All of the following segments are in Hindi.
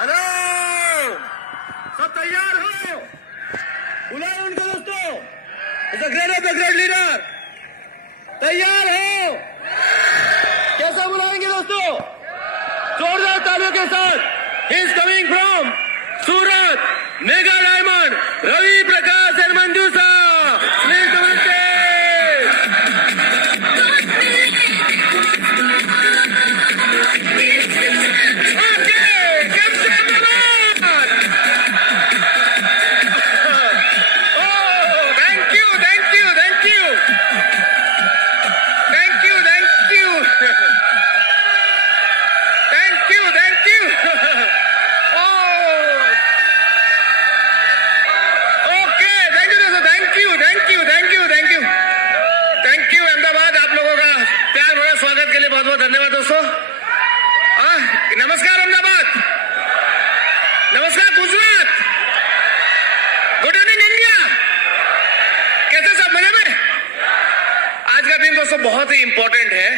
हेलो, सब तैयार हो? बुलाओ उनको दोस्तों। Is the great of the great leader. तैयार हो? कैसे बुलाएंगे दोस्तों? जोरदार तालियों के साथ। He is coming from Surat, mega diamond, Ravi Prakash and Manjusha. Please नमस्ते। धन्यवाद दोस्तों। नमस्कार अहमदाबाद, नमस्कार गुजरात, गुड इवनिंग इंडिया। कैसे सब मजे में? आज का दिन दोस्तों बहुत ही इंपॉर्टेंट है।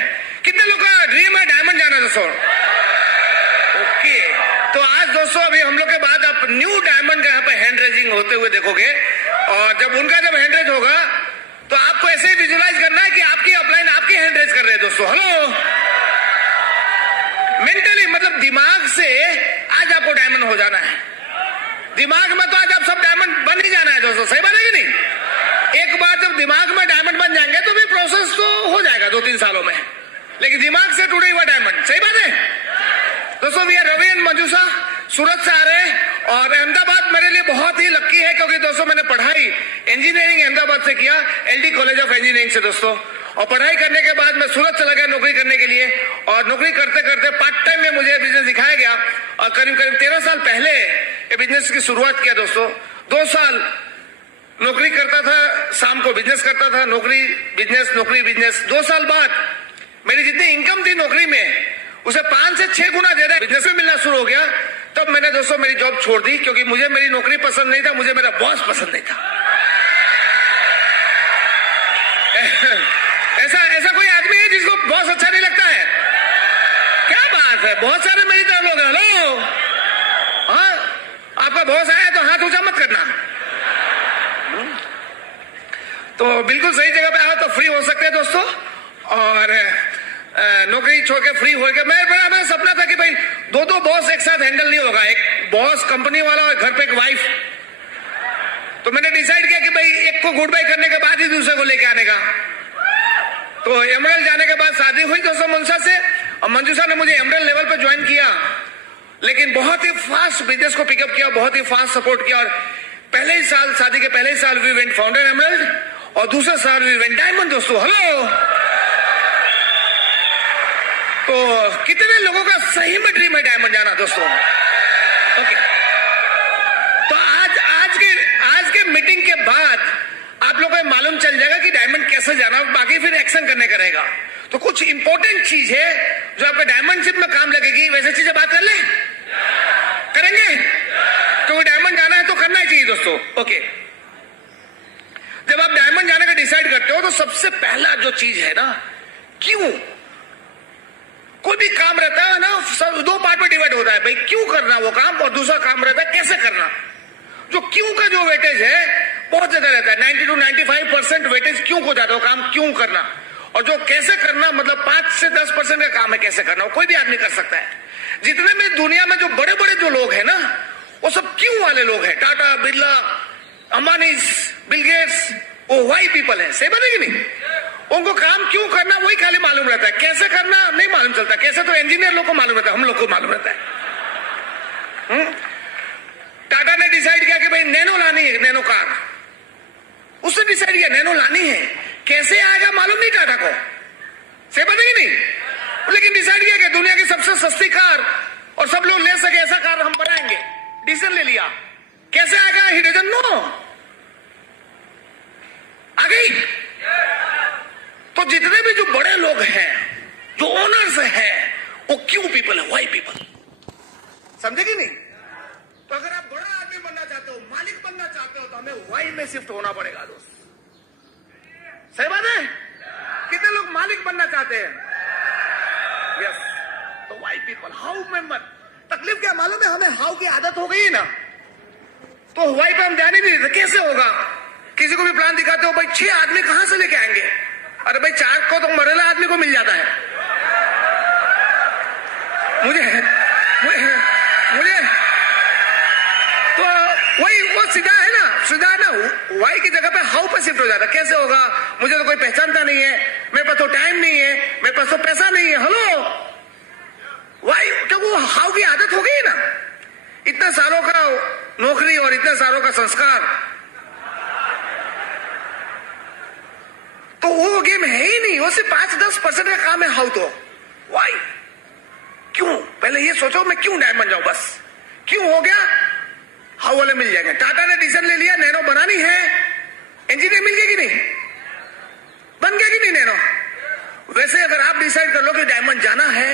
कितने लोग का ड्रीम है डायमंड जाना दोस्तों? ओके, तो आज दोस्तों अभी हम लोग के बाद आप न्यू डायमंड का यहाँ पे हैंड रेजिंग होते हुए देखोगे। और जब उनका हैंड रेज होगा तो आपको ऐसे ही विजुअलाइज करना है कि आपकी अपलाइन आपकी हैंड रेज कर रहे हैं दोस्तों। हेलो, मेंटली मतलब दिमाग से आज आपको डायमंड हो जाना है। दिमाग में तो आज आप सब डायमंड बन ही जाना है दोस्तों। सही बात है कि नहीं? एक बार जब दिमाग में डायमंड बन जाएंगे तो भी प्रोसेस तो हो जाएगा 2-3 सालों में, लेकिन दिमाग से टूटे हुआ डायमंड। सही बात है दोस्तों। वी आर रवि एंड मंजूषा, सूरत से आ रहे हैं। और अहमदाबाद मेरे लिए बहुत ही लक्की है क्योंकि दोस्तों मैंने पढ़ाई इंजीनियरिंग अहमदाबाद से किया, एलडी कॉलेज ऑफ इंजीनियरिंग से दोस्तों। और पढ़ाई करने के बाद मैं सूरत चला गया नौकरी करने के लिए। और नौकरी करते करते पार्ट टाइम में मुझे बिजनेस सिखाया गया और करीब 13 साल पहले ये बिजनेस की शुरुआत किया दोस्तों। 2 साल नौकरी करता था, शाम को बिजनेस करता था, नौकरी बिजनेस। 2 साल बाद मेरी जितनी इनकम थी नौकरी में उसे 5 से 6 गुना ज्यादा बिजनेस में मिलना शुरू हो गया। तब मैंने दोस्तों मेरी जॉब छोड़ दी क्योंकि मुझे मेरी नौकरी पसंद नहीं था, मुझे मेरा बॉस पसंद नहीं था। ऐसा कोई आदमी है जिसको बॉस अच्छा नहीं लगता है? क्या बात है, बहुत सारे मेरी तरह लोग। हेलो, हाँ, आपका बॉस आया तो हाथ ऊंचा मत करना। तो बिल्कुल सही जगह पे आओ तो फ्री हो सकते हैं दोस्तों। और नौकरी छोड़ के फ्री हो गया। मेरा सपना था कि भाई 2 बॉस एक साथ हैंडल नहीं होगा, एक बॉस कंपनी वाला और घर पे एक वाइफ। तो मैंने डिसाइड किया कि भाई एक को गुड बाय करने के बाद ही दूसरे को लेके आने का। तो एमरल्ड जाने के बाद शादी हुई दोस्तों मंजूषा से, और मंजूषा ने मुझे एमरल्ड लेवल पे ज्वाइन किया, लेकिन बहुत ही फास्ट बिजनेस को पिकअप किया, बहुत ही फास्ट सपोर्ट किया। और पहले ही साल, शादी के पहले ही साल वी वेंट फाउंडर एमरल्ड, और दूसरे साल वी वेंट डायमंड दोस्तों। हेलो, तो कितने लोगों का सही में ड्रीम है डायमंड जाना दोस्तों? ओके, तो आज के मीटिंग के बाद आप लोगों को मालूम चल जाएगा कि डायमंड कैसे जाना, बाकी फिर एक्शन करने का रहेगा। तो कुछ इंपॉर्टेंट चीज है जो आपके डायमंडशिप में काम लगेगी, वैसे चीजें बात कर ले करेंगे। तो डायमंड जाना है तो करना ही चाहिए दोस्तों। ओके, जब आप डायमंड जाने का डिसाइड करते हो तो सबसे पहला जो चीज है ना, क्यों। कोई भी काम रहता है ना, सब 2 पार्ट में डिवाइड होता है, भाई क्यों करना वो काम, और दूसरा काम रहता है कैसे करना। जो क्यों का जो वेटेज है बहुत ज्यादा रहता है, 90 to 95% वेटेज क्यों को जाता है, काम क्यों करना। और जो कैसे करना मतलब 5 से 10% का काम है कैसे करना, वो कोई भी आदमी कर सकता है। जितने भी दुनिया में जो बड़े बड़े जो लोग हैं ना, वो सब क्यों वाले लोग हैं। टाटा, बिरला, अंबानी, बिल गेट्स, वो वाई पीपल है। सही बात है कि नहीं? उनको काम क्यों करना वही खाली मालूम रहता है, कैसे करना नहीं मालूम चलता। कैसे तो इंजीनियर लोग को मालूम रहता है, हम लोग को मालूम रहता है। टाटा ने डिसाइड किया कि भाई नैनो लानी है, नैनो कार। उसने डिसाइड किया नैनो लानी है, कैसे आएगा मालूम नहीं टाटा को। सही बात है कि नहीं? लेकिन डिसाइड किया कि दुनिया की सबसे सस्ती कार और सब लोग ले सके ऐसा कार हम बनाएंगे, डिसीजन ले लिया। कैसे आएगा ही डजंट नो, आ गई। तो जितने भी जो बड़े लोग हैं, जो ओनर्स हैं, वो क्यों पीपल है, वाई पीपल। समझे कि नहीं? तो अगर आप बड़ा आदमी बनना चाहते हो, मालिक बनना चाहते हो, तो हमें वाई में शिफ्ट होना पड़ेगा दोस्त। सही बात है? कितने लोग मालिक बनना चाहते हैं? यस, तो वाई पीपल, हाउ मेंबर। तकलीफ क्या मालूम है, हमें हाउ की आदत हो गई है ना, तो हवाई पे हम ध्यान ही नहीं देते। कैसे होगा? किसी को भी प्लान दिखाते हो, भाई 6 आदमी कहां से लेके आएंगे? अरे भाई 4 को तो मरेला आदमी को मिल जाता है। मुझे तो वही वो सीधा है ना, सीधा ना वाई की जगह पे हाउ पे शिफ्ट हो जाता। कैसे होगा? मुझे तो कोई पहचानता नहीं है, मेरे पास तो टाइम नहीं है, मेरे पास तो पैसा नहीं है। हेलो वाई, तो वो हाउ की आदत हो गई ना, इतने सालों का नौकरी और इतने सालों का संस्कार, तो वो गेम है ही नहीं। वो सिर्फ 5-10% का काम है हाउ। तो वाई क्यों? पहले ये सोचो मैं क्यों डायमंड जाऊं, बस क्यों हो गया? हाउ वाले मिल जाएंगे। टाटा ने डिसीजन ले लिया नैनो बनानी है, इंजीनियर मिल गया कि नहीं? बन गया कि नहीं नैनो? वैसे अगर आप डिसाइड कर लो कि डायमंड जाना है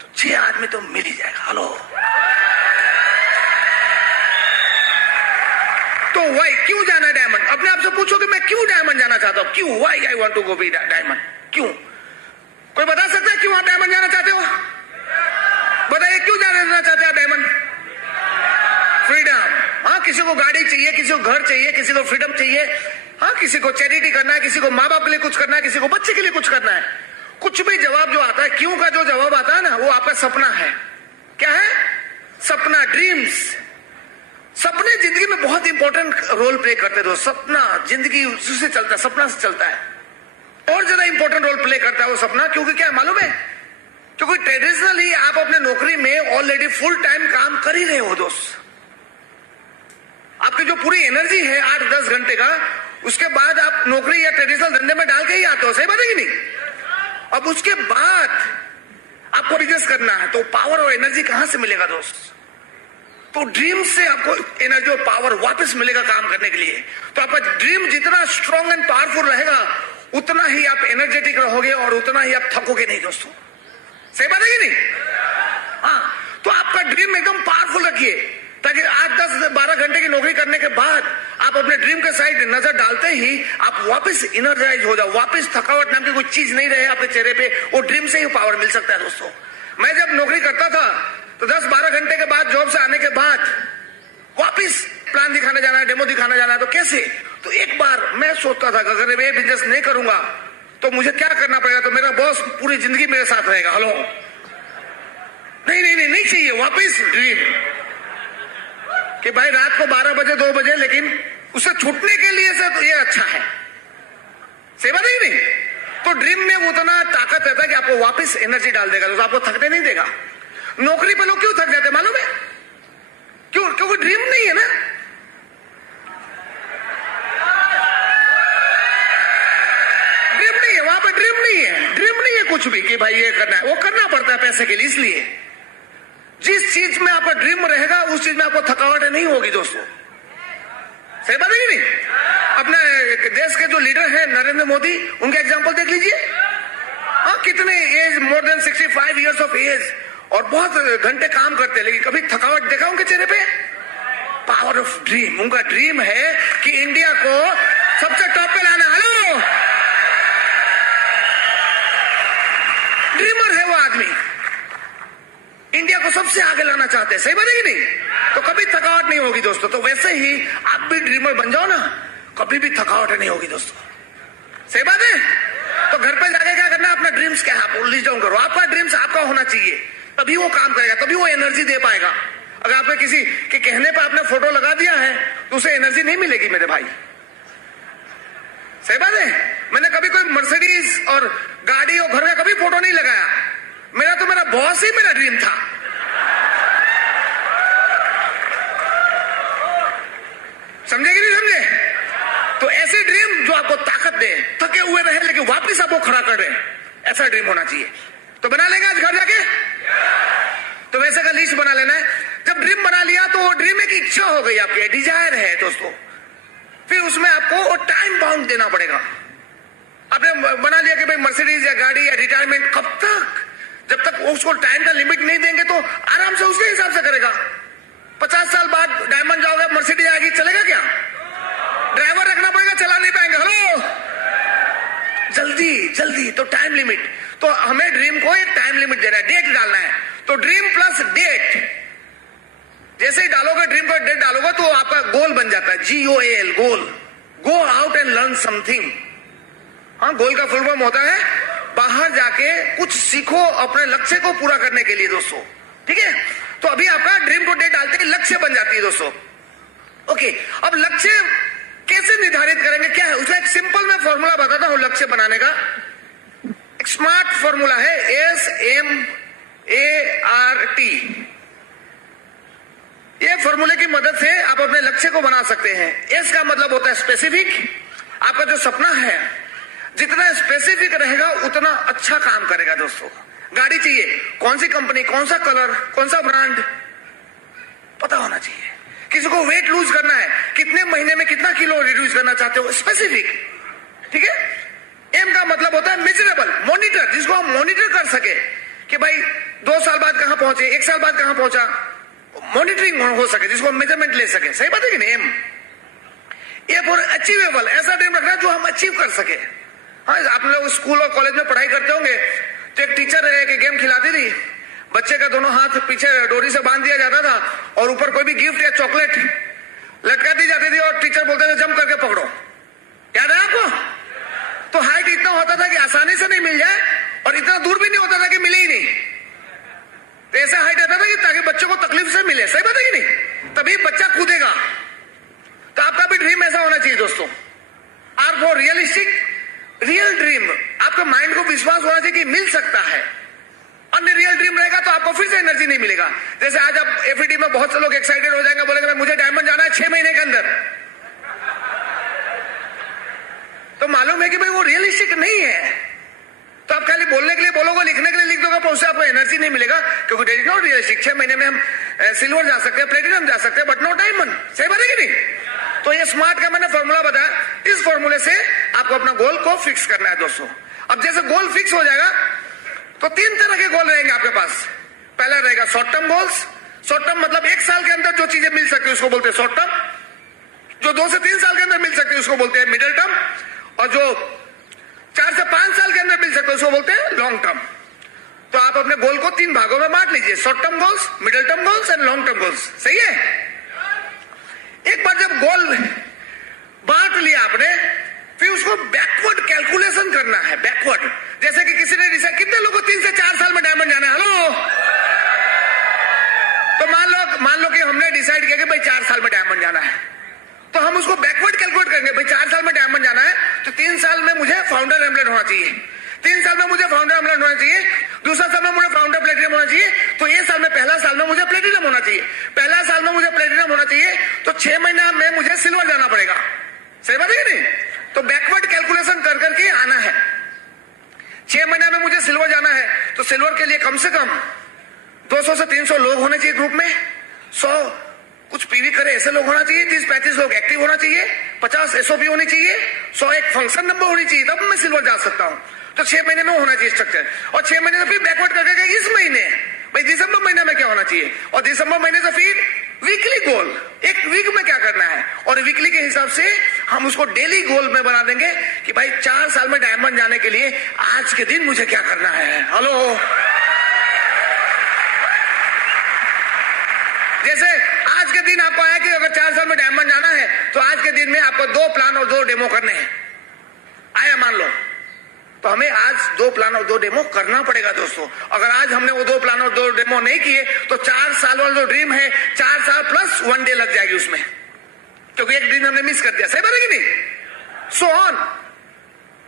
तो 6 आदमी तो मिल ही जाएगा। हेलो, तो वाई क्यों जाना है डायमंड? अपने आप से पूछो कि मैं क्यों डायमंड जाना चाहता हूं, क्यों? Why I want to go be diamond, क्यों? कोई बता सकता है क्यों आप डायमंड जाना चाहते हो? बताइए क्यों जाना चाहते हैं डायमंड? फ्रीडम। हाँ, किसी को गाड़ी चाहिए, किसी को घर चाहिए, किसी को फ्रीडम चाहिए। हाँ, किसी को चैरिटी करना है, किसी को माँ बाप के लिए कुछ करना है, किसी को बच्चे के लिए कुछ करना है। कुछ भी जवाब जो आता है, क्यों का जो जवाब आता है ना, वो आपका सपना है। क्या है? सपना, ड्रीम्स। सपने जिंदगी में बहुत इंपॉर्टेंट रोल प्ले करते हैं। सपना जिंदगी उससे चलता है, सपना से चलता है। और ज्यादा इंपॉर्टेंट रोल प्ले करता है वो सपना, क्योंकि क्या मालूम है? क्योंकि ट्रेडिशनली आप अपने नौकरी में ऑलरेडी फुल टाइम काम कर ही रहे हो दोस्त। आपकी जो पूरी एनर्जी है 8-10 घंटे का, उसके बाद आप नौकरी या ट्रेडिशनल धंधे में डाल के ही आते हो। सही बात है कि नहीं? अब उसके बाद आपको बिजनेस करना है, तो पावर और एनर्जी कहां से मिलेगा दोस्त? तो ड्रीम से आपको एनर्जी और पावर वापस मिलेगा काम करने के लिए। तो आपका ड्रीम जितना स्ट्रांग एंड पावरफुल रहेगा, उतना ही आप एनर्जेटिक रहोगे और उतना ही आप थकोगे नहीं दोस्तों। सही बात है कि नहीं? हाँ, तो आपका ड्रीम एकदम पावरफुल रखिए, ताकि 8-10-12 घंटे की नौकरी करने के बाद आप अपने ड्रीम के साइड नजर डालते ही आप वापस एनर्जाइज हो जाओ, वापस थकावट नाम की कोई चीज नहीं रहे आपके चेहरे पे। वो ड्रीम से ही पावर मिल सकता है दोस्तों। मैं जब नौकरी करता था तो 10-12 घंटे के बाद, जॉब से आने के बाद वापस प्लान दिखाने जाना है, डेमो दिखाने जाना है। तो कैसे? तो एक बार मैं सोचता था कि अगर मैं बिजनेस नहीं करूंगा तो मुझे क्या करना पड़ेगा, तो मेरा बॉस पूरी जिंदगी मेरे साथ रहेगा। हेलो, नहीं नहीं नहीं, नहीं चाहिए। वापस ड्रीम कि भाई रात को 12 बजे 2 बजे, लेकिन उससे छूटने के लिए से तो ये अच्छा है। सही बात है कि नहीं? तो ड्रीम में उतना ताकत रहता है कि आपको वापस एनर्जी डाल देगा, तो आपको थकने नहीं देगा। नौकरी पे लोग क्यों थक जाते मालूम है? क्यों? क्योंकि ड्रीम नहीं है ना। ड्रीम नहीं है वहां पे, ड्रीम नहीं है, ड्रीम नहीं है कुछ भी कि भाई ये करना है। वो करना पड़ता है पैसे के लिए। इसलिए जिस चीज में आपका ड्रीम रहेगा उस चीज में आपको थकावट नहीं होगी दोस्तों। सही बात है कि नहीं? अपने देश के जो लीडर हैं नरेंद्र मोदी, उनके एग्जांपल देख लीजिए। हाँ, कितने age, more than 65 years of age, और बहुत घंटे काम करते हैं, लेकिन कभी थकावट देखा उनके चेहरे पे? Power of dream. उनका ड्रीम है कि इंडिया को सबसे टॉप पे लाना। हेलो, ड्रीमर है वो आदमी, इंडिया को सबसे आगे लाना चाहते हैं। सही बात है कि नहीं? तो कभी थकावट नहीं होगी दोस्तों। तो वैसे ही आप भी ड्रीमर बन जाओ ना, कभी भी थकावट नहीं होगी दोस्तों। सही बात है? तो घर पे जाके क्या करना है, अपना ड्रीम्स क्या है आप लिस्ट डाउन करो। आपका ड्रीम्स आपका होना चाहिए, तभी वो काम करेगा, तभी वो एनर्जी दे पाएगा। अगर आपने किसी के कहने पर आपने फोटो लगा दिया है तो उसे एनर्जी नहीं मिलेगी मेरे भाई। सही बात है? मैंने कभी कोई मर्सिडीज और गाड़ी और घर का कभी फोटो नहीं लगाया। मेरा बॉस ही मेरा ड्रीम था। समझे कि नहीं समझे? तो ऐसे ड्रीम जो आपको ताकत दे, थके हुए रहे लेकिन वापस आपको खड़ा कर दे, ऐसा ड्रीम होना चाहिए। तो बना लेंगे आज घर जाके? तो वैसे का लिस्ट बना लेना है। जब ड्रीम बना लिया तो ड्रीम एक इच्छा हो गई आपकी, डिजायर है दोस्तों। फिर उसमें आपको टाइम बाउंड देना पड़ेगा। आपने बना लिया कि भाई मर्सिडीज या गाड़ी या रिटायरमेंट, कब तक? जब तक उसको टाइम का लिमिट नहीं देंगे तो आराम से उसके हिसाब से करेगा। 50 साल बाद डायमंड जाओगे, मर्सिडीज आएगी, चलेगा क्या? ड्राइवर रखना पड़ेगा, चला नहीं पाएंगे। हेलो, जल्दी जल्दी। तो टाइम लिमिट, तो हमें ड्रीम को एक टाइम लिमिट देना है, डेट डालना है। तो ड्रीम प्लस डेट डालोगे, ड्रीम को डेट डालोगे तो आपका गोल बन जाता है, GOAL, goal. Go out and learn something. हाँ, गोल का फुल फॉर्म होता है बाहर जाके कुछ सीखो अपने लक्ष्य को पूरा करने के लिए दोस्तों, ठीक है। तो अभी आपका ड्रीम को डेट डालते ही लक्ष्य बन जाती है दोस्तों। ओके, अब लक्ष्य कैसे निर्धारित करेंगे, क्या है उसका एक सिंपल मैं फॉर्मूला बताता हूं लक्ष्य बनाने का। एक स्मार्ट फॉर्मूला है, SMART। ये फॉर्मूले की मदद से आप अपने लक्ष्य को बना सकते हैं। एस का मतलब होता है स्पेसिफिक। आपका जो सपना है जितना स्पेसिफिक रहेगा उतना अच्छा काम करेगा दोस्तों। गाड़ी चाहिए, कौन सी कंपनी, कौन सा कलर, कौन सा ब्रांड, पता होना चाहिए। किसी को वेट लूज करना है, कितने महीने में कितना किलो रिड्यूस करना चाहते हो, स्पेसिफिक, ठीक है। एम का मतलब होता है मेजरेबल, मॉनिटर, जिसको हम मॉनिटर कर सके कि भाई 2 साल बाद कहां पहुंचे, 1 साल बाद कहां पहुंचा, मॉनिटरिंग हो सके, जिसको हम मेजरमेंट ले सके। सही बात है कि नहीं। एम ए फॉर अचीवेबल, ऐसा ड्रीम रखना जो हम अचीव कर सके। हाँ, आप लोग स्कूल और कॉलेज में पढ़ाई करते होंगे तो एक टीचर है कि गेम खिलाती थी, बच्चे का दोनों हाथ पीछे डोरी से बांध दिया जाता था और ऊपर कोई भी गिफ्ट या चॉकलेट लटका दी जाती थी और टीचर बोलते थे जंप करके पकड़ो। याद है आपको? तो हाइट इतना होता था कि आसानी से नहीं मिल जाए और इतना दूर भी नहीं होता था कि मिले ही नहीं। तो ऐसा हाइट आता था कि ताकि बच्चों को तकलीफ से मिले। सही बात है कि नहीं, तभी बच्चा कूदेगा। तो आपका भी ड्रीम ऐसा होना चाहिए दोस्तों। R for realistic, real dream, आपका माइंड को विश्वास होना चाहिए कि मिल सकता है। अन्य रियल ड्रीम रहेगा तो आपको फिर से एनर्जी नहीं मिलेगा। जैसे आज आप FED में बहुत से लोग एक्साइटेड हो जाएंगे, बोलेंगे मुझे डायमंड जाना है 6 महीने के अंदर, तो मालूम है कि भाई वो रियलिस्टिक नहीं है। तो आप खाली बोलने के लिए बोलोगे, लिखने के लिए लिख दोगे, पर उससे आपको एनर्जी नहीं मिलेगा, क्योंकि डेट इज नॉट रियलिस्टिक। 6 महीने में हम सिल्वर जा सकते हैं, प्लेटिनम जा सकते हैं, बट नो डायमंड। सही बात है कि नहीं। तो ये स्मार्ट का मैंने फॉर्मूला बताया, इस फॉर्मूले से आपको अपना गोल को फिक्स करना है दोस्तों। अब जैसे गोल फिक्स हो जाएगा तो 3 तरह के गोल रहेंगे आपके पास। पहला रहेगा short term goals. Short term मतलब 1 साल के अंदर जो चीजें मिल सकती है उसको बोलते हैं शॉर्ट टर्म। जो 2 से 3 साल के अंदर मिल सकती है उसको बोलते हैं मिडिल टर्म। और जो 4 से 5 साल के अंदर मिल सकते हैं उसको बोलते हैं लॉन्ग टर्म। तो आप अपने गोल को 3 भागों में बांट लीजिए, short term goals, middle term goals and long term goals. सही है। एक बार जब गोल बांट लिया आपने, फिर उसको बैकवर्ड कैलकुलेशन करना है। बैकवर्ड, जैसे कि किसी ने डिसाइड, कितने लोगों को 3 से 4 साल में डायमंड जाना है? हेलो। तो मान लो कि हमने डिसाइड किया कि भाई 4 साल में डायमंड जाना है, तो हम उसको बैकवर्ड कैलकुलेट करेंगे। भाई 4 साल में डायमंड जाना है तो 3 साल में मुझे फाउंडर एम्बलेट होना चाहिए, 3 साल में मुझे फाउंडर एम्बलेट होना चाहिए, दूसरा साल में मुझे फाउंडर प्लेटिनम होना चाहिए, तो ये साल में पहला साल में मुझे प्लेटिनम होना चाहिए, पहला साल में मुझे प्लेटिनम होना चाहिए, तो 6 महीना में मुझे सिल्वर जाना पड़ेगा। सही बात है कि नहीं। तो बैकवर्ड कैलकुलेशन कर करके आना है। 6 महीने में मुझे सिल्वर जाना है तो सिल्वर के लिए कम से कम 200 से 300 लोग होने चाहिए ग्रुप में, 100 कुछ पीवी करे ऐसे लोग होना चाहिए, 30-35 लोग एक्टिव होना चाहिए, 50 SOP होनी चाहिए, 100 एक फंक्शन नंबर होनी चाहिए, तब मैं सिल्वर जा सकता हूं। तो 6 महीने में होना चाहिए स्ट्रक्चर। और 6 महीने से फिर बैकवर्ड करके इस महीने भाई दिसंबर महीने में क्या होना चाहिए, और दिसंबर महीने से फिर वीकली गोल, एक वीक में क्या करना है, और वीकली के हिसाब से हम उसको डेली गोल में बना देंगे कि भाई 4 साल में डायमंड जाने के लिए आज के दिन मुझे क्या करना है। हेलो। जैसे आज के दिन आपको आया कि अगर 4 साल में डायमंड जाना है तो आज के दिन में आपको 2 प्लान और 2 डेमो करने हैं। आया मान लो, तो हमें आज 2 प्लान और 2 डेमो करना पड़ेगा दोस्तों। अगर आज हमने वो 2 प्लान और 2 डेमो नहीं किए तो 4 साल वाला जो ड्रीम है 4 साल प्लस 1 डे लग जाएगी उसमें, क्योंकि एक दिन हमने मिस कर दिया। सही बात है कि नहीं। So on.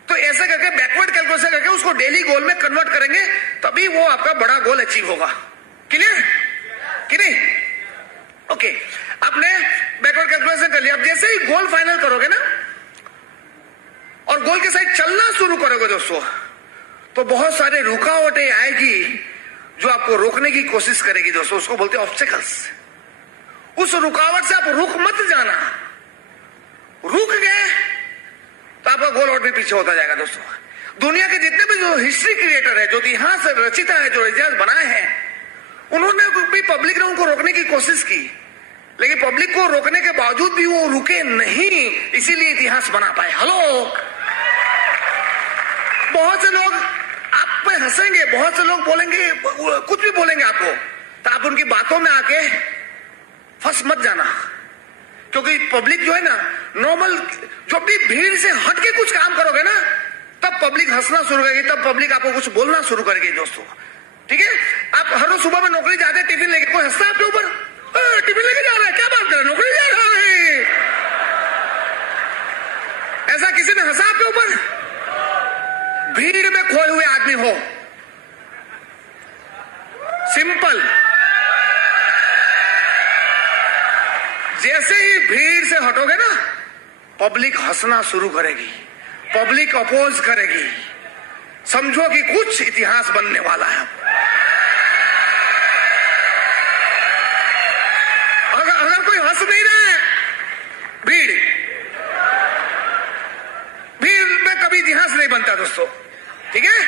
तो ऐसे करके बैकवर्ड कैलकुलेशन करके उसको डेली गोल में कन्वर्ट करेंगे, तभी वो आपका बड़ा गोल अचीव होगा। क्लियर कि नहीं। ओके, आपने बैकवर्ड कैलकुलेशन कर लिया। अब जैसे ही गोल फाइनल करोगे ना और गोल के साइड चलना शुरू करोगे दोस्तों, तो बहुत सारे रुकावटें आएगी जो आपको रोकने की कोशिश करेगी दोस्तों। उसको बोलते हैं ऑब्स्टेकल्स। उस रुकावट से आप रुक मत जाना। रुक गए तो आपका गोल और भी पीछे होता जाएगा दोस्तों। दुनिया के जितने भी जो हिस्ट्री क्रिएटर है, जो इतिहास रचिता है, जो इतिहास बनाए हैं, उन्होंने भी पब्लिक ने उनको रोकने की कोशिश की, लेकिन पब्लिक को रोकने के बावजूद भी वो रुके नहीं, इसीलिए इतिहास बना पाए। हेलो। बहुत से लोग आप पे हंसेंगे, बहुत से लोग बोलेंगे, कुछ भी बोलेंगे आपको, तो आप उनकी बातों में आके फंस मत जाना, क्योंकि पब्लिक जो है ना, नॉर्मल जब भी भीड़ से हट के कुछ काम करोगे ना, तब पब्लिक हंसना शुरू करेगी, तब पब्लिक आपको कुछ बोलना शुरू करेगी दोस्तों। ठीक है, आप हर रोज सुबह में नौकरी जाते हैं, टिफिन लेके, कोई हंसता है आपके ऊपर, टिफिन लेके जा रहा है, क्या बात कर रहे हैं, नौकरी जा रहा है, ऐसा किसी ने हंसा आपके ऊपर? भीड़ में खोए हुए आदमी हो, सिंपल, जैसे ही भीड़ से हटोगे ना, पब्लिक हंसना शुरू करेगी, पब्लिक अपोज करेगी, समझो कि कुछ इतिहास बनने वाला है। अगर कोई हंस नहीं रहा है, भीड़ में कभी इतिहास नहीं बनता दोस्तों। ठीक है,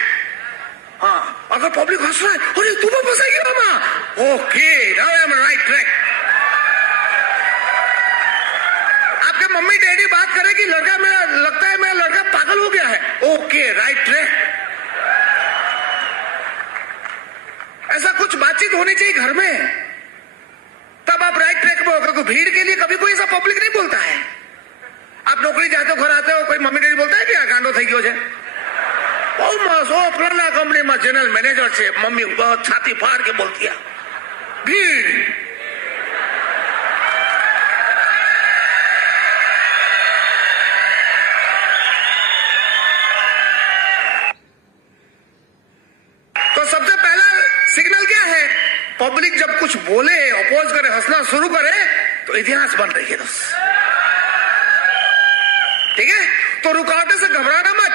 हाँ, अगर पब्लिक हंस रहा है, अरे तुम्हें फंसेगी मामा, okay, now I am right track. आपके मम्मी डैडी बात करेगी, लड़का मेरा, लगता है मेरा लड़का पागल हो गया है, ओके, राइट ट्रैक। ऐसा कुछ बातचीत होनी चाहिए घर में, तब आप राइट ट्रैक पे हो। भीड़ के लिए कभी कोई ऐसा पब्लिक नहीं बोलता है। आप नौकरी जाते हो, घर आते हो, कोई मम्मी डैडी बोलता है कि गांडो થઈ ગયો છે, फलाना कंपनी में जनरल मैनेजर से, मम्मी बहुत छाती फाड़ के बोलती है। भीड़, तो सबसे पहला सिग्नल क्या है? पब्लिक जब कुछ बोले, अपोज करे, हंसना शुरू करे, तो इतिहास बन रही है दोस्त। ठीक है, तो रुकावटें से घबराना मत।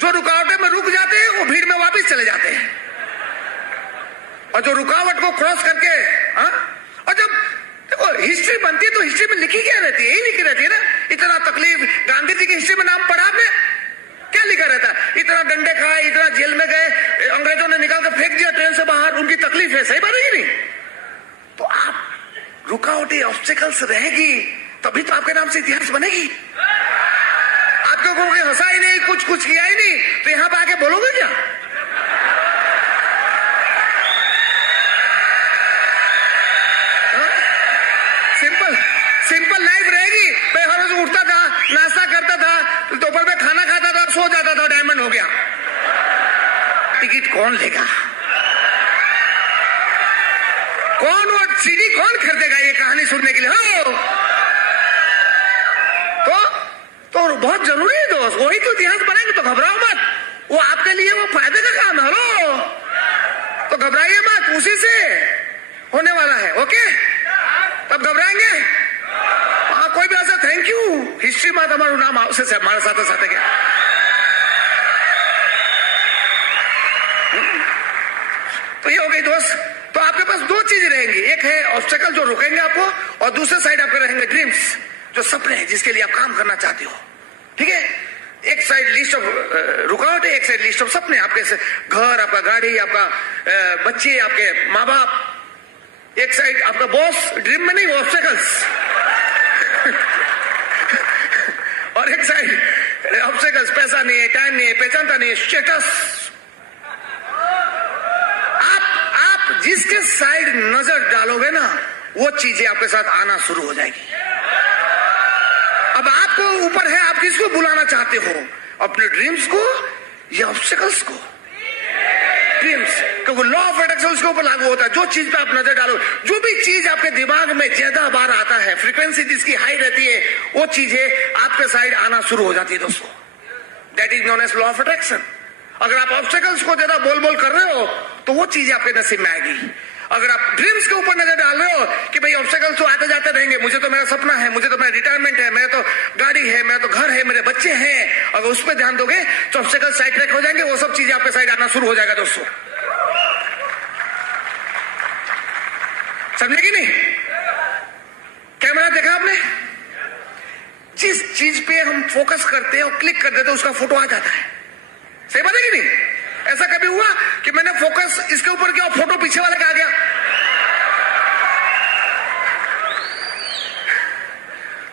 जो रुकावटें में रुक जाते हैं, वो भीड़ में वापस चले जाते हैं, और जो रुकावट को क्रॉस करके, हाँ, और जब देखो हिस्ट्री बनती है तो हिस्ट्री में लिखी क्या रहती है? यही लिखी रहती है ना, इतना तकलीफ। गांधी जी की हिस्ट्री में नाम पढ़ा आपने? क्या लिखा रहता है? इतना डंडे खाए, इतना जेल में गए, अंग्रेजों ने निकाल कर फेंक दिया ट्रेन से बाहर, उनकी तकलीफ है। सही बात है कि नहीं? तो आप रुकावटें, ऑब्स्टेकल्स रहेगी, तभी तो आपके नाम से इतिहास बनेगी। आपके को हंसा ही नहीं, कुछ किया ही नहीं, तो यहां पे आके बोलोगे क्या? सिंपल लाइफ रहेगी। मैं हर रोज उठता था, नाश्ता करता था, दोपहर में खाना खाता था, सो जाता था, डायमंड हो गया। टिकट कौन लेगा? कौन वो सीडी कौन खरीदेगा ये कहानी सुनने के लिए? हो तो बहुत जरूरी है दोस्त, वही तो इतिहास बनाएंगे। तो घबराओ मत, वो आपके लिए वो फायदे का काम है। लो, तो घबराइए मत, उसी से होने वाला है। ओके, तब घबराएंगे? हाँ, कोई भी ऐसा थैंक यू हिस्ट्री में તમારું નામ આવશે સાહેબ મારા સાથે સાથે કે तो ये हो गई दोस्त। तो आपके पास दो चीज रहेंगी, एक है ऑब्स्टेकल जो रुकेंगे आपको, और दूसरे साइड आपके रहेंगे ड्रीम्स, जो सपने हैं जिसके लिए आप काम करना चाहते हो। ठीक है, एक साइड लिस्ट ऑफ रुकावट है, एक साइड लिस्ट ऑफ सपने। आपके घर, आपका गाड़ी, आपका बच्चे, आपके माँ बाप। एक साइड आपका बॉस, ड्रीम में नहीं, ऑब्स्टेकल्स। और एक साइड ऑब्स्टेकल्स, पैसा नहीं है, टाइम नहीं है, पहचानता नहीं है, स्टेटस। आप जिसके साइड नजर डालोगे ना, वो चीजें आपके साथ आना शुरू हो जाएगी। अब आपको ऊपर है, आप किसको बुलाना चाहते हो? अपने ड्रीम्स को या ऑब्स्टेकल्स को? ड्रीम्स, क्योंकि लॉ ऑफ अट्रैक्शन उसके ऊपर लागू होता है। जो चीज पे आप नजर डालो, जो भी चीज आपके दिमाग में ज्यादा बार आता है, फ्रीक्वेंसी जिसकी हाई रहती है, वो चीजें आपके साइड आना शुरू हो जाती है दोस्तों। That is known as law of attraction. अगर आप ऑब्स्टेकल्स को ज्यादा बोल कर रहे हो, तो वो चीजें आपके नसीब में आएगी। अगर आप ड्रीम्स के ऊपर नजर डाल रहे हो कि भाई ऑब्स्टेकल्स तो आते जाते रहेंगे, मुझे तो मेरा सपना है, मुझे तो मेरा रिटायरमेंट है, मेरा तो गाड़ी है, मेरा तो घर है, मेरे बच्चे हैं, अगर उस पर ध्यान दोगे तो ऑब्स्टेकल्स साइड ट्रैक हो जाएंगे, वो सब चीजें आपके साइड आना शुरू हो जाएगा दोस्तों। समझे कि नहीं? कैमरा देखा आपने? जिस चीज पे हम फोकस करते हैं और क्लिक कर देते हैं, उसका फोटो आ जाता है। सही बात है कि नहीं? ऐसा कभी हुआ कि मैंने फोकस इसके ऊपर किया और फोटो पीछे वाले का आ गया?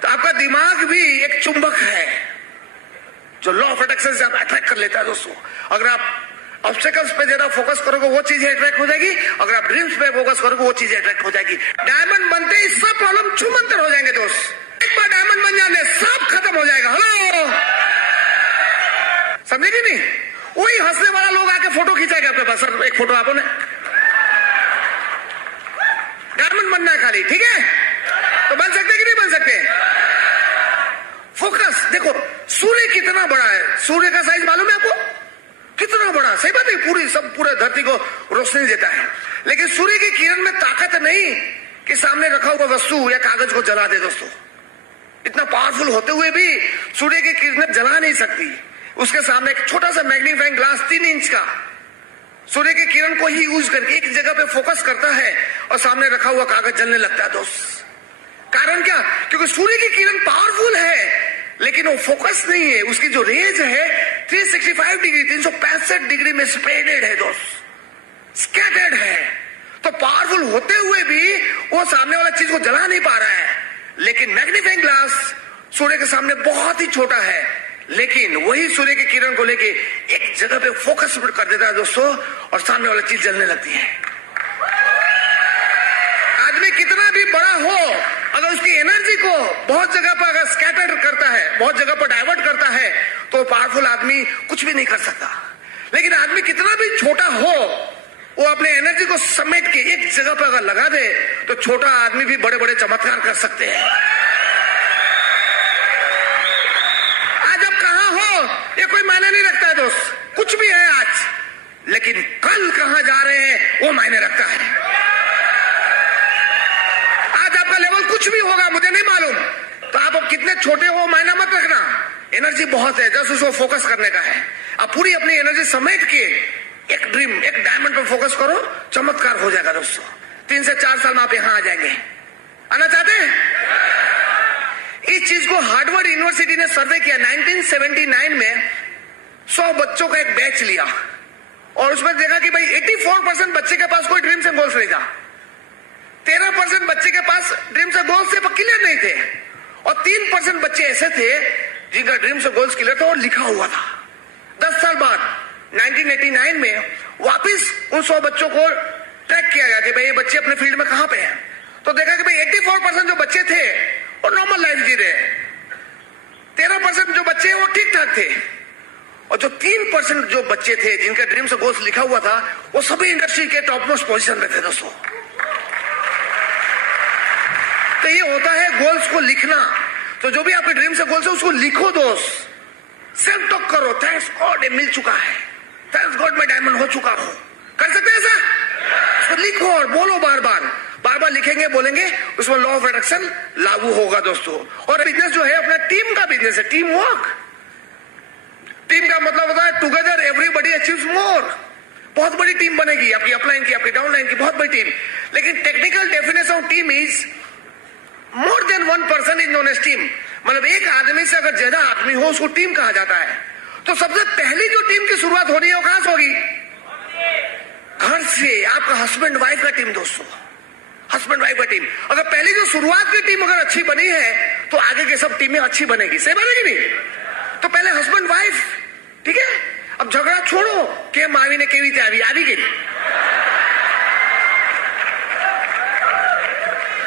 तो आपका दिमाग भी एक चुंबक है जो लॉ ऑफ अट्रैक्शन से आप अट्रैक्ट कर लेता है दोस्तों। अगर आप ऑब्स्टेकल्स पे जरा फोकस करोगे वो चीजें अट्रैक्ट हो जाएगी, अगर आप ड्रीम्स पे फोकस करोगे वो चीजें अट्रैक्ट हो जाएगी। डायमंड बनते ही सब प्रॉब्लम छूमंतर हो जाएंगे दोस्त। एक बार डायमंड बन जाने सब खत्म हो जाएगा। हेलो, समझे कि नहीं? वही हंसने वाला लोग आके फोटो खींचाएगा आपके पास, सर एक फोटो आपने डायमंड बनना है खाली, ठीक है? तो बन सकते कि नहीं बन सकते? फोकस देखो, सूर्य कितना बड़ा है, सूर्य का साइज मालूम है आपको? कितना बड़ा, सही बात है, पूरे धरती को रोशनी देता है, लेकिन सूर्य की किरण में ताकत नहीं कि सामने रखा हुआ वस्तु या कागज को जला दे दोस्तों। इतना पावरफुल होते हुए भी सूर्य की किरणें जला नहीं सकती। उसके सामने एक छोटा सा मैग्नीफाइंग ग्लास 3 इंच का सूर्य की किरण को ही यूज करके एक जगह पे फोकस करता है और सामने रखा हुआ कागज जलने लगता है दोस्त। कारण क्या? क्योंकि सूर्य की किरण पावरफुल है लेकिन वो फोकस नहीं है। उसकी जो रेंज है 365 डिग्री 365 डिग्री में स्प्रेडेड है दोस्त, स्कैटर्ड है। तो पावरफुल होते हुए भी वो सामने वाला चीज को जला नहीं पा रहा है। लेकिन मैग्नीफाइंग ग्लास सूर्य के सामने बहुत ही छोटा है, लेकिन वही सूर्य की किरण को लेके एक जगह पे फोकस कर देता है दोस्तों, और सामने वाला चीज जलने लगती है। आदमी कितना भी बड़ा हो, अगर उसकी एनर्जी को बहुत जगह पर अगर स्कैटर करता है, बहुत जगह पर डाइवर्ट करता है, तो पावरफुल आदमी कुछ भी नहीं कर सकता। लेकिन आदमी कितना भी छोटा हो, वो अपने एनर्जी को समेट के एक जगह पर अगर लगा दे, तो छोटा आदमी भी बड़े बड़े चमत्कार कर सकते हैं। आज आप कहां हो ये कोई मायने नहीं रखता है दोस्त, कुछ भी है आज, लेकिन कल कहां जा रहे हैं वो मायने रखता है। आज आपका लेवल कुछ भी होगा, मुझे नहीं मालूम, तो आप कितने छोटे हो मायना मत रखना। एनर्जी बहुत है, जस्ट उसको फोकस करने का है। आप पूरी अपनी एनर्जी समेट के एक ड्रीम, एक डायमंड पर फोकस करो, चमत्कार हो जाएगा दोस्तों। 3 से 4 साल में आप यहां आ जाएंगे। आना चाहते हैं? इस चीज को हार्वर्ड यूनिवर्सिटी ने सर्वे किया 1979 में। 100 बच्चों का एक बैच लिया और उसमें देखा कि भाई 84% बच्चे के पास कोई ड्रीम्स एंड गोल्स नहीं था। 13% बच्चे के पास ड्रीम्स एंड गोल्स से क्लियर नहीं थे, और 3% बच्चे ऐसे थे जिनका ड्रीम्स एंड गोल्स क्लियर था और लिखा हुआ था। 10 साल बाद 1989 में वापिस उन 100 बच्चों को ट्रैक किया गया कि भाई ये बच्चे अपने फील्ड में कहां पे हैं। तो देखा कि भाई 84% जो बच्चे थे वो नॉर्मल लाइफ जी रहे, 13% जो बच्चे वो ठीक ठाक थे, और जो 3% जो बच्चे थे जिनका ड्रीम्स एंड गोल्स लिखा हुआ था, वो सभी इंडस्ट्री के टॉप मोस्ट पोजीशन में थे दोस्तों। तो ये होता है गोल्स को लिखना। तो जो भी आपके ड्रीम्स एंड गोल्स है उसको लिखो दोस्त, सेल्फ टॉक करो, थैंक्स गॉड ये मिल चुका है, थैंक्स गॉड मैं डायमंड हो चुका हूं। कर सकते हैं ऐसा? तो लिखो और बोलो, बार बार लिखेंगे बोलेंगे, उसमें लॉ ऑफ अट्रैक्शन लागू होगा दोस्तों। और बिजनेस जो है अपना टीम का बिजनेस है, टीम वर्क। टीम का मतलब होता है टुगेदर एवरीबॉडी अचीव्स मोर। बहुत बड़ी टीम बनेगी आपकी अपलाइन की, आपकी डाउनलाइन की, बहुत बड़ी टीम। लेकिन technical definition of team is more than 1 person is known as team. मतलब एक आदमी से अगर ज्यादा आदमी हो उसको टीम कहा जाता है। तो सबसे पहली जो टीम की शुरुआत होनी है वो कहां से होगी? घर से। आपका हस्बैंड वाइफ का टीम दोस्तों, हस्बैंड वाइफ का टीम। अगर पहली जो शुरुआत की टीम अगर अच्छी बनी है तो आगे की सब टीमें अच्छी बनेगी। सही बनेगी नहीं? तो पहले हस्बैंड वाइफ, ठीक है? अब झगड़ा छोड़ो के मावी ने केवी त्यावी आदि के,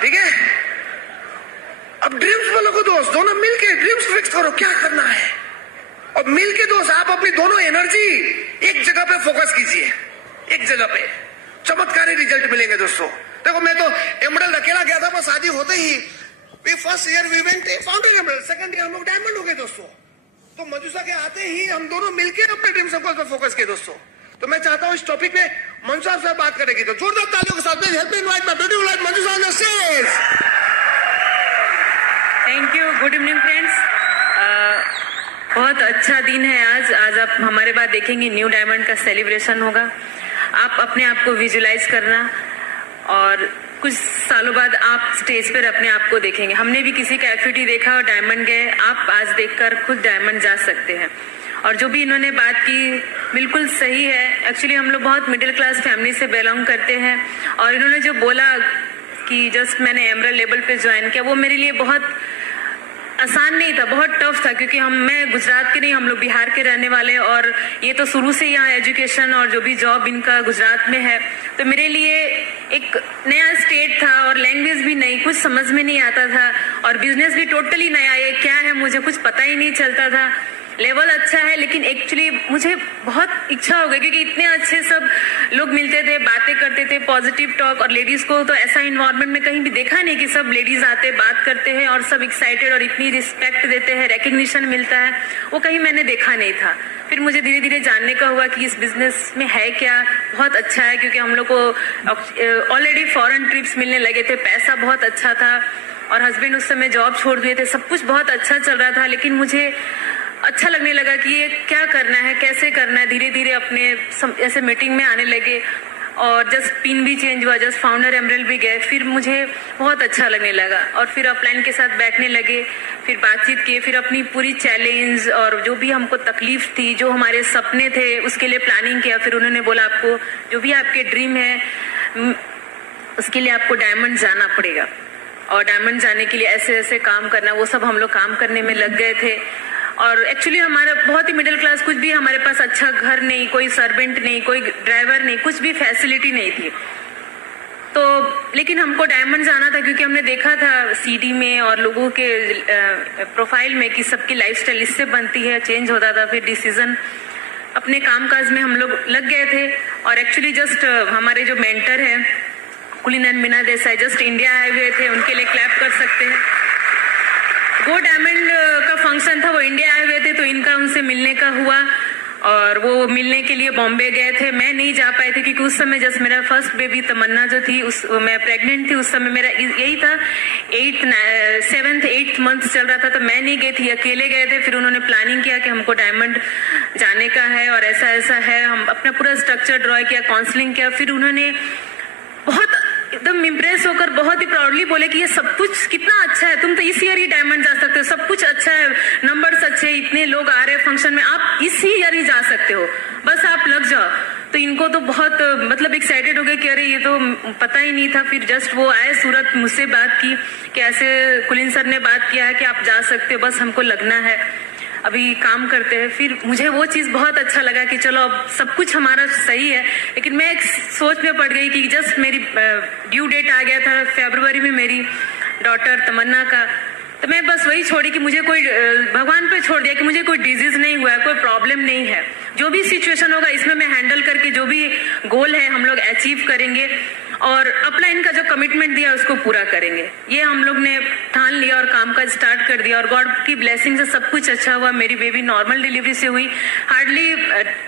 ठीक है? अब ड्रीम्स वालों को दोस्त दोनों मिलके ड्रीम्स फिक्स करो क्या करना है, और मिलके दोस्त आप अपनी दोनों एनर्जी एक जगह पे फोकस कीजिए, एक जगह पे चमत्कारी रिजल्ट मिलेंगे दोस्तों। देखो मैं तो एमरल्ड अकेला गया था, पर शादी होते ही first year we went founder emerald, second year हम लोग डायमंड हो गए दोस्तों। तो मंजूषा के आते ही हम दोनों मिलके अपने ड्रीम्स पर फोकस किए दोस्तों। तो मैं चाहता हूं इस टॉपिक पे मंजूषा से बात करेगी, तो जोरदार तालियों के साथ help me invite my beautiful wife Manjusha on the stage. Thank you. Good evening friends. बहुत अच्छा दिन है आज आप हमारे बाद देखेंगे न्यू डायमंड का सेलिब्रेशन होगा। आप अपने आप को विजुलाइज करना, और कुछ सालों बाद आप स्टेज पर अपने आप को देखेंगे। हमने भी किसी का एफिटी देखा और डायमंड गए, आप आज देखकर खुद डायमंड जा सकते हैं। और जो भी इन्होंने बात की बिल्कुल सही है। एक्चुअली हम लोग बहुत मिडिल क्लास फैमिली से बिलोंग करते हैं, और इन्होंने जो बोला कि जस्ट मैंने एमरल्ड लेवल पे ज्वाइन किया, वो मेरे लिए बहुत आसान नहीं था, बहुत टफ था, क्योंकि मैं गुजरात के नहीं, हम लोग बिहार के रहने वाले, और ये तो शुरू से यहाँ एजुकेशन और जो भी जॉब इनका गुजरात में है, तो मेरे लिए एक नया स्टेट था और लैंग्वेज भी नहीं, कुछ समझ में नहीं आता था, और बिजनेस भी टोटली नया, ये क्या है मुझे कुछ पता ही नहीं चलता था। लेवल अच्छा है, लेकिन एक्चुअली मुझे बहुत इच्छा हो गई, क्योंकि इतने अच्छे सब लोग मिलते थे, बातें करते थे, पॉजिटिव टॉक, और लेडीज को तो ऐसा इन्वायरमेंट में कहीं भी देखा नहीं कि सब लेडीज आते, बात करते हैं और सब एक्साइटेड और इतनी रिस्पेक्ट देते हैं, रिकग्निशन मिलता है, वो कहीं मैंने देखा नहीं था। फिर मुझे धीरे धीरे जानने का हुआ कि इस बिजनेस में है क्या, बहुत अच्छा है, क्योंकि हम लोग को ऑलरेडी फॉरेन ट्रिप्स मिलने लगे थे, पैसा बहुत अच्छा था, और हस्बैंड उस समय जॉब छोड़ दिए थे, सब कुछ बहुत अच्छा चल रहा था, लेकिन मुझे अच्छा लगने लगा कि ये क्या करना है, कैसे करना है। धीरे धीरे अपने ऐसे मीटिंग में आने लगे, और जस्ट पिन भी चेंज हुआ, जस्ट फाउंडर एमरल्ड भी गए, फिर मुझे बहुत अच्छा लगने लगा, और फिर अपलाइन के साथ बैठने लगे, फिर बातचीत किए, फिर अपनी पूरी चैलेंज और जो भी हमको तकलीफ थी, जो हमारे सपने थे, उसके लिए प्लानिंग किया। फिर उन्होंने बोला आपको जो भी आपके ड्रीम है उसके लिए आपको डायमंड जाना पड़ेगा, और डायमंड जाने के लिए ऐसे ऐसे काम करना, वो सब हम लोग काम करने में लग गए थे। और एक्चुअली हमारा बहुत ही मिडिल क्लास, कुछ भी हमारे पास अच्छा घर नहीं, कोई सर्वेंट नहीं, कोई ड्राइवर नहीं, कुछ भी फैसिलिटी नहीं थी, तो लेकिन हमको डायमंड जाना था, क्योंकि हमने देखा था सीडी में और लोगों के प्रोफाइल में कि सबकी लाइफस्टाइल इससे बनती है, चेंज होता था। फिर डिसीजन अपने कामकाज में हम लोग लग गए थे, और एक्चुअली जस्ट हमारे जो मेंटर है कुलीन and Meena Desai just India आए हुए थे, उनके लिए क्लैप कर सकते हैं। वो डायमंड का फंक्शन था, वो इंडिया आए हुए थे, तो इनका उनसे मिलने का हुआ, और वो मिलने के लिए बॉम्बे गए थे। मैं नहीं जा पाई थी, क्योंकि उस समय जस्ट मेरा फर्स्ट बेबी तमन्ना जो थी, मैं प्रेग्नेंट थी, उस समय मेरा यही था 7th 8th मंथ चल रहा था, तो मैं नहीं गई थी, अकेले गए थे। फिर उन्होंने प्लानिंग किया कि हमको डायमंड जाने का है और ऐसा ऐसा है, हम अपना पूरा स्ट्रक्चर ड्रॉ किया, काउंसलिंग किया। फिर उन्होंने बहुत एकदम इम्प्रेस होकर बहुत ही प्राउडली बोले कि ये सब कुछ कितना अच्छा है, तुम तो इस ईयर ही डायमंड जा सकते हो, सब कुछ अच्छा है, नंबर्स अच्छे, इतने लोग आ रहे हैं फंक्शन में, आप इस ही ईयर ही जा सकते हो, बस आप लग जाओ। तो इनको तो बहुत मतलब एक्साइटेड हो गए कि अरे ये तो पता ही नहीं था। फिर जस्ट वो आए सूरत, मुझसे बात की कि ऐसे कुलीन सर ने बात किया है कि आप जा सकते हो, बस हमको लगना है, अभी काम करते हैं। फिर मुझे वो चीज बहुत अच्छा लगा कि चलो अब सब कुछ हमारा सही है, लेकिन मैं एक सोच में पड़ गई कि जस्ट मेरी ड्यू डेट आ गया था फरवरी में मेरी डॉटर तमन्ना का, तो मैं बस वही छोड़ी कि मुझे कोई भगवान पे छोड़ दिया कि मुझे कोई डिजीज नहीं हुआ है, कोई प्रॉब्लम नहीं है, जो भी सिचुएशन होगा इसमें मैं हैंडल करके जो भी गोल है हम लोग अचीव करेंगे, और अपलाइन का जो कमिटमेंट दिया उसको पूरा करेंगे। ये हम लोग ने ठान लिया और काम काज स्टार्ट कर दिया, और गॉड की ब्लेसिंग से सब कुछ अच्छा हुआ। मेरी बेबी नॉर्मल डिलीवरी से हुई, हार्डली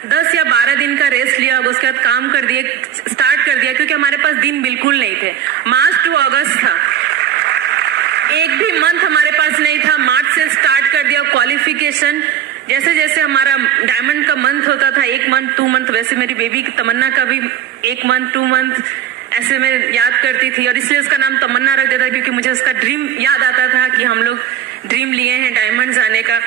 10 या 12 दिन का रेस्ट लिया, उसके बाद काम कर दिए, स्टार्ट कर दिया, क्योंकि हमारे पास दिन बिल्कुल नहीं थे। मार्च टू अगस्त था, एक भी मंथ हमारे पास नहीं था। मार्च से स्टार्ट कर दिया क्वालिफिकेशन, जैसे जैसे हमारा डायमंड का मंथ होता था, 1 मंथ 2 मंथ, वैसे मेरी बेबी की तमन्ना का भी 1 मंथ 2 मंथ ऐसे मैं याद करती थी, और इसलिए उसका नाम तमन्ना रख देता, क्योंकि मुझे उसका ड्रीम याद आता था कि हम लोग ड्रीम लिए हैं डायमंड जाने का।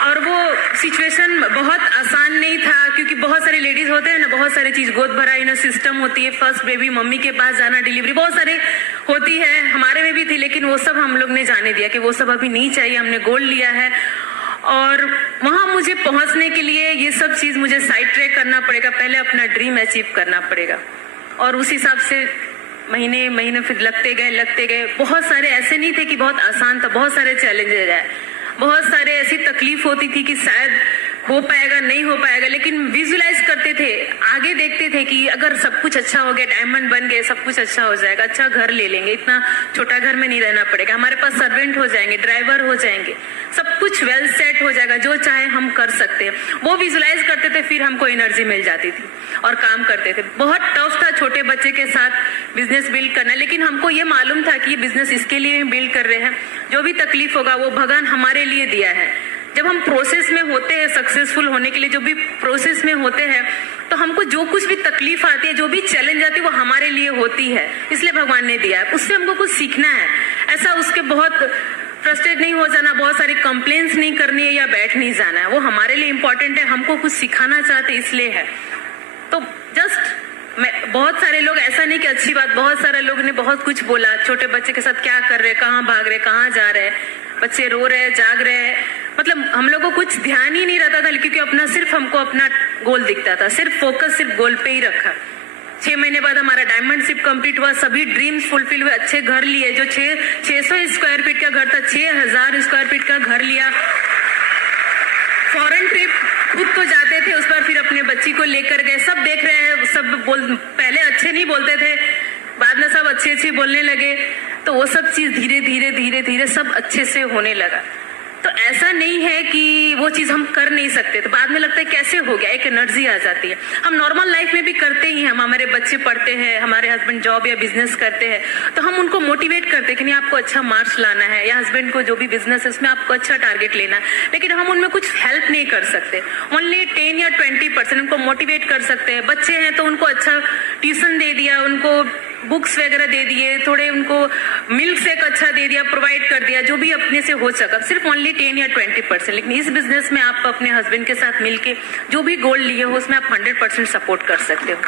और वो सिचुएशन बहुत आसान नहीं था, क्योंकि बहुत सारे लेडीज होते हैं ना, बहुत सारी चीज गोद भराई सिस्टम होती है, फर्स्ट बेबी मम्मी के पास जाना, डिलीवरी बहुत सारे होती है, हमारे में भी थी, लेकिन वो सब हम लोग ने जाने दिया कि वो सब अभी नहीं चाहिए, हमने गोल लिया है। और वहां मुझे पहुंचने के लिए ये सब चीज मुझे साइड ट्रैक करना पड़ेगा, पहले अपना ड्रीम अचीव करना पड़ेगा, और उस हिसाब से महीने महीने फिर लगते गए। बहुत सारे ऐसे नहीं थे कि बहुत आसान था, बहुत सारे चैलेंजेस है, बहुत सारे ऐसी तकलीफ होती थी कि शायद हो पाएगा नहीं हो पाएगा, लेकिन विजुलाइज करते थे, आगे देखते थे कि अगर सब कुछ अच्छा हो गया, डायमंड बन गए, सब कुछ अच्छा हो जाएगा, अच्छा घर ले लेंगे, इतना छोटा घर में नहीं रहना पड़ेगा, हमारे पास सर्वेंट हो जाएंगे, ड्राइवर हो जाएंगे, सब कुछ वेल सेट हो जाएगा, जो चाहे हम कर सकते हैं। वो विजुलाइज करते थे, फिर हमको एनर्जी मिल जाती थी और काम करते थे। बहुत टफ था छोटे बच्चे के साथ बिजनेस बिल्ड करना, लेकिन हमको ये मालूम था कि ये बिजनेस इसके लिए बिल्ड कर रहे हैं, जो भी तकलीफ होगा वो भगवान हमारे लिए दिया है। जब हम प्रोसेस में होते हैं सक्सेसफुल होने के लिए, जो भी प्रोसेस में होते हैं, तो हमको जो कुछ भी तकलीफ आती है, जो भी चैलेंज आती है, वो हमारे लिए होती है, इसलिए भगवान ने दिया है, उससे हमको कुछ सीखना है। ऐसा उसके बहुत फ्रस्ट्रेट नहीं हो जाना, बहुत सारी कंप्लेंट्स नहीं करनी है या बैठ नहीं जाना है, वो हमारे लिए इंपॉर्टेंट है, हमको कुछ सिखाना चाहते इसलिए है। तो जस्ट बहुत सारे लोग, ऐसा नहीं कि अच्छी बात, बहुत सारे लोग ने बहुत कुछ बोला, छोटे बच्चे के साथ क्या कर रहे, कहाँ भाग रहे, कहाँ जा रहे, बच्चे रो रहे, जाग रहे, मतलब हम लोग को कुछ ध्यान ही नहीं रहता था, क्योंकि अपना सिर्फ हमको अपना गोल दिखता था, सिर्फ फोकस सिर्फ गोल पे ही रखा। 6 महीने बाद हमारा डायमंडशिप कंप्लीट हुआ, सभी ड्रीम्स फुलफिल हुए, अच्छे घर लिए, जो 600 स्क्वायर फीट का घर था 6000 स्क्वायर फीट का घर लिया। फॉरेन ट्रिप खुद तो जाते थे, उस पर फिर अपने बच्ची को लेकर गए, सब देख रहे हैं, सब पहले अच्छे नहीं बोलते थे, बाद में सब अच्छे बोलने लगे, तो वो सब चीज धीरे धीरे धीरे धीरे सब अच्छे से होने लगा। तो ऐसा नहीं है कि वो चीज हम कर नहीं सकते, तो बाद में लगता है कैसे हो गया, एक एनर्जी आ जाती है। हम नॉर्मल लाइफ में भी करते ही हैं, हमारे बच्चे पढ़ते हैं, हमारे हस्बैंड जॉब या बिजनेस करते हैं, तो हम उनको मोटिवेट करते हैं कि नहीं आपको अच्छा मार्क्स लाना है, या हस्बैंड को जो भी बिजनेस है उसमें आपको अच्छा टारगेट लेना है, लेकिन हम उनमें कुछ हेल्प नहीं कर सकते। ओनली 10 या 20% उनको मोटिवेट कर सकते हैं। बच्चे हैं तो उनको अच्छा ट्यूशन दे दिया, उनको बुक्स वगैरह दे दिए, थोड़े उनको मिल्क शेक अच्छा दे दिया, प्रोवाइड कर दिया, जो भी अपने से हो सका, सिर्फ ओनली 10 या 20%। लेकिन इस बिजनेस में आप अपने हस्बैंड के साथ मिलके जो भी गोल लिए हो उसमें आप 100% सपोर्ट कर सकते हो।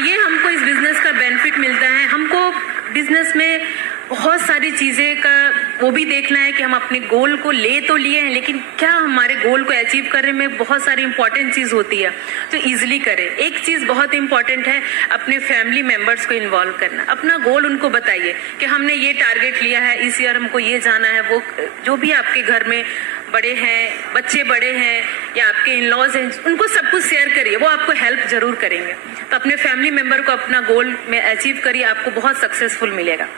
ये हमको इस बिजनेस का बेनिफिट मिलता है। हमको बिजनेस में बहुत सारी चीजें का वो भी देखना है कि हम अपने गोल को ले तो लिए हैं, लेकिन क्या हमारे गोल को अचीव करने में बहुत सारी इंपॉर्टेंट चीज होती है, तो इजीली करें। एक चीज बहुत इंपॉर्टेंट है, अपने फैमिली मेंबर्स को इन्वॉल्व करना। अपना गोल उनको बताइए कि हमने ये टारगेट लिया है, इस ईयर हमको ये जाना है। वो जो भी आपके घर में बड़े हैं, बच्चे बड़े हैं या आपके इन लॉज हैं, उनको सब कुछ शेयर करिए, वो आपको हेल्प जरूर करेंगे। तो अपने फैमिली मेंबर को अपना गोल में अचीव करिए, आपको बहुत सक्सेसफुल मिलेगा।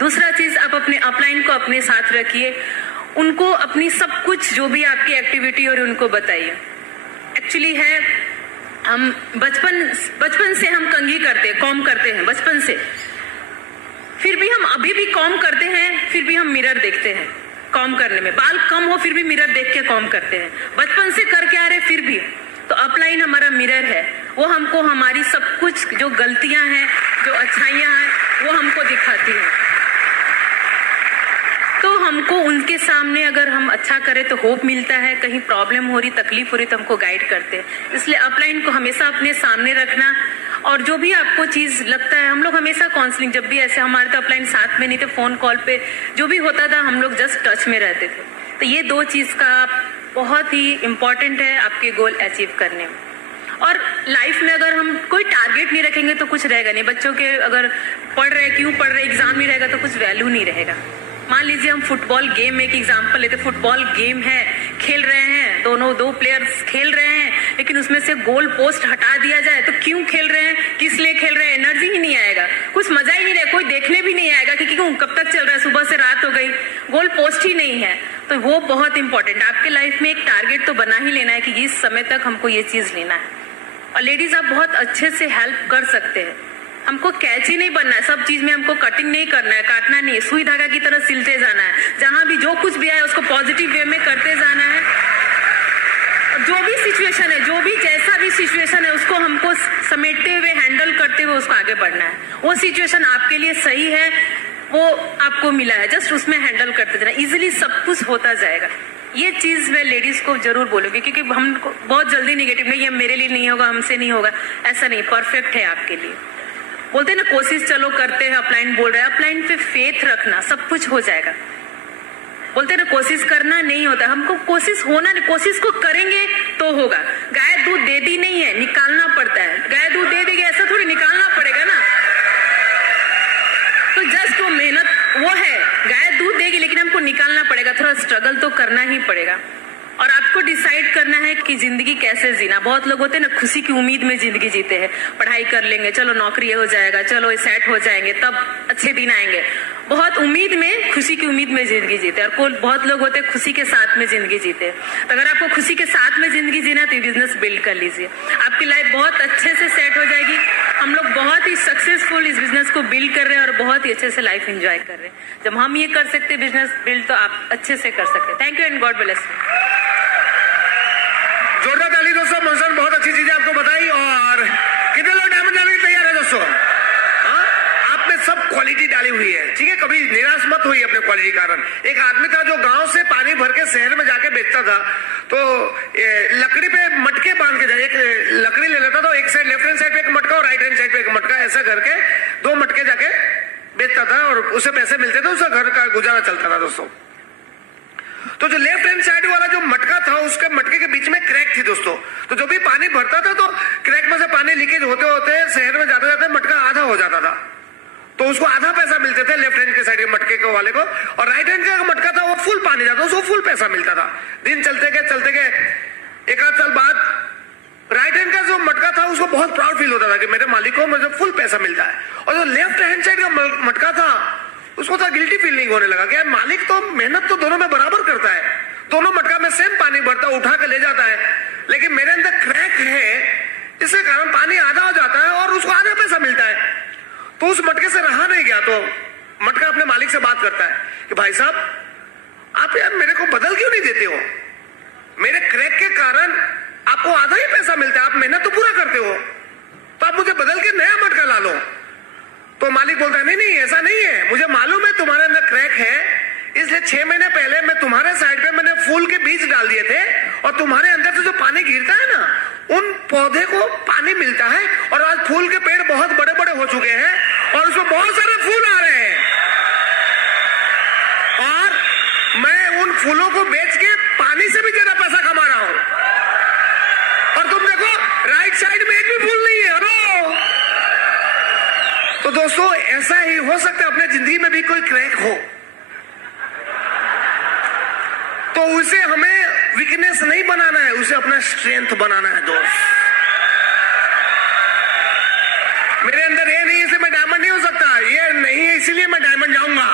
दूसरा चीज, आप अपने अपलाइन को अपने साथ रखिए, उनको अपनी सब कुछ जो भी आपकी एक्टिविटी और उनको बताइए। एक्चुअली है, हम बचपन से हम कंघी करते हैं, कॉम करते हैं बचपन से, फिर भी हम अभी भी कॉम करते हैं, फिर भी हम मिरर देखते हैं कॉम करने में। बाल कम हो फिर भी मिरर देख के कॉम करते हैं, बचपन से करके आ रहे फिर भी। तो अपलाइन हमारा मिरर है, वो हमको हमारी सब कुछ जो गलतियां हैं, जो अच्छाइयां हैं, वो हमको दिखाती है। तो हमको उनके सामने अगर हम अच्छा करें तो होप मिलता है, कहीं प्रॉब्लम हो रही, तकलीफ हो रही तो हमको गाइड करते हैं। इसलिए अपलाइन को हमेशा अपने सामने रखना, और जो भी आपको चीज लगता है, हम लोग हमेशा काउंसलिंग, जब भी ऐसे हमारे तो अपलाइन साथ में नहीं थे, फोन कॉल पे जो भी होता था हम लोग जस्ट टच में रहते थे। तो ये 2 चीज का बहुत ही इम्पोर्टेंट है आपके गोल अचीव करने में। और लाइफ में अगर हम कोई टारगेट नहीं रखेंगे तो कुछ रहेगा नहीं। बच्चों के अगर पढ़ रहे, क्यों पढ़ रहे, एग्जाम नहीं रहेगा तो कुछ वैल्यू नहीं रहेगा। मान लीजिए हम फुटबॉल गेम एक एग्जांपल लेते, फुटबॉल गेम है, खेल रहे हैं, दोनों 2 प्लेयर्स खेल रहे हैं, लेकिन उसमें से गोल पोस्ट हटा दिया जाए तो क्यों खेल रहे हैं, किस लिए खेल रहे हैं, एनर्जी ही नहीं आएगा, कुछ मजा ही नहीं रहेगा, कोई देखने भी नहीं आएगा कि क्यों, कब तक चल रहा है, सुबह से रात हो गई, गोल पोस्ट ही नहीं है। तो वो बहुत इंपॉर्टेंट, आपके लाइफ में एक टारगेट तो बना ही लेना है कि इस समय तक हमको ये चीज लेना है। और लेडीज आप बहुत अच्छे से हेल्प कर सकते हैं, हमको कैची नहीं बनना है, सब चीज में हमको कटिंग नहीं करना है, काटना नहीं है, सुई धागा की तरह सिलते जाना है, जहां भी जो कुछ भी आए उसको पॉजिटिव वे में करते जाना है। जो भी सिचुएशन है, जो भी जैसा भी सिचुएशन है, उसको हमको समेटते हुए, हैंडल करते हुए उसको आगे बढ़ना है। वो सिचुएशन आपके लिए सही है, वो आपको मिला है, जस्ट उसमें हैंडल करते जाना, इजिली सब कुछ होता जाएगा। ये चीज मैं लेडीज को जरूर बोलूंगी, क्योंकि हम बहुत जल्दी निगेटिव, नहीं ये मेरे लिए नहीं होगा, हमसे नहीं होगा, ऐसा नहीं, परफेक्ट है आपके लिए। बोलते हैं ना, कोशिश चलो करते हैं, अपलाइन बोल रहे हैं, अपलाइन पे फेथ रखना, सब कुछ हो जाएगा। बोलते हैं ना, कोशिश करना नहीं होता, हमको कोशिश होना नहीं, कोशिश को करेंगे तो होगा। गाय दूध देती नहीं है, निकालना पड़ता है। गाय दूध दे देगी ऐसा थोड़ी निकालना पड़ेगा ना, तो जस्ट वो मेहनत वो है, गाय दूध देगी लेकिन हमको निकालना पड़ेगा, थोड़ा स्ट्रगल तो करना ही पड़ेगा। और आपको डिसाइड करना है कि जिंदगी कैसे जीना। बहुत लोग होते हैं ना, खुशी की उम्मीद में जिंदगी जीते हैं, पढ़ाई कर लेंगे, चलो नौकरी हो जाएगा, चलो सेट हो जाएंगे, तब अच्छे दिन आएंगे। बहुत उम्मीद में, खुशी की उम्मीद में जिंदगी जीते हैं। और बहुत लोग होते हैं खुशी के साथ में जिंदगी जीते हैं। तो अगर आपको खुशी के साथ में जिंदगी जीना है तो बिजनेस बिल्ड कर लीजिए, आपकी लाइफ बहुत अच्छे से सेट हो जाएगी। हम लोग बहुत ही सक्सेसफुल इस बिजनेस को बिल्ड कर रहे हैं और बहुत ही अच्छे से लाइफ एंजॉय कर रहे हैं। जब हम ये कर सकते हैं बिजनेस बिल्ड, तो आप अच्छे से कर सकते हैं। Thank you and God bless you. जोरदार ताली दोस्तों, मंजर बहुत अच्छी चीजें आपको बताई। और कितने लोग डायमंड लाने के तैयार है दोस्तों? हाँ, आप में सब क्वालिटी डाली हुई है, ठीक है, कभी निराश मत हुई अपने क्वालिटी के कारण। एक आदमी था जो गांव से पानी भर के शहर में जाके बेचता था, तो लकड़ी पे मटके बांध के एक लकड़ी ले लेता था, एक साइड लेफ्ट हैंड साइड पे एक मटका और राइट हैंड साइड पे एक मटका, ऐसा करके 2 मटके जाके बेचता था और उसे पैसे मिलते थे, उसका घर का गुजारा चलता था दोस्तों। तो जो लेफ्ट हैंड साइड वाला जो मटका था, उसके मटके के बीच में क्रैक थी दोस्तों। तो जब भी पानी भरता था तो क्रैक में से पानी लीकेज होते होते शहर में जाते जाते मटका आधा हो जाता था, तो उसको आधा पैसा मिलते थे लेफ्ट हैंड के साइड के मटके को वाले को, और राइट हैंड का मटका था वो फुल पानी जाता, उसको फुल पैसा मिलता था। दिन चलते गए 1 आध साल बाद राइट हैंड का जो मटका था उसको बहुत प्राउड फील होता था कि मेरे मालिक को मुझे फुल पैसा मिलता है, और जो लेफ्ट हैंड साइड का मटका था उसको तो गिल्टी फीलिंग होने लगा कि मालिक तो मेहनत तो दोनों में बराबर करता है, दोनों मटका में सेम पानी भरता, उठा के ले जाता है, लेकिन मेरे अंदर क्रैक है, इसके कारण पानी आधा हो जाता है और उसको आधा पैसा मिलता है। तो उस मटके से रहा नहीं गया, तो मटका अपने मालिक से बात करता है कि भाई साहब आप यार मेरे को बदल क्यों नहीं देते हो, मेरे क्रैक के कारण आपको आधा ही पैसा मिलता है, आप मेहनत तो पूरा करते हो, तो आप मुझे बदल के नया मटका ला लो। तो मालिक बोलता है नहीं ऐसा नहीं है, मुझे मालूम है तुम्हारे अंदर क्रैक है, इसलिए 6 महीने पहले मैं तुम्हारे साइड पे मैंने फूल के बीज डाल दिए थे, और तुम्हारे अंदर से जो पानी गिरता है ना, उन पौधे को पानी मिलता है, और आज फूल के पेड़ बहुत बड़े बड़े हो चुके हैं और उसमें बहुत सारे फूल आ रहे हैं, और मैं उन फूलों को बेच के पानी से भी ज्यादा पैसा कमा रहा हूं, और तुम देखो राइट साइड में एक भी फूल नहीं है। अरे तो दोस्तों ऐसा ही हो सकता है अपने जिंदगी में भी कोई क्रैक हो, तो उसे हमें वीकनेस नहीं बनाना है, उसे अपना स्ट्रेंथ बनाना है दोस्त। मेरे अंदर ये नहीं है इसलिए मैं डायमंड नहीं हो सकता, ये नहीं है इसीलिए मैं डायमंड जाऊंगा।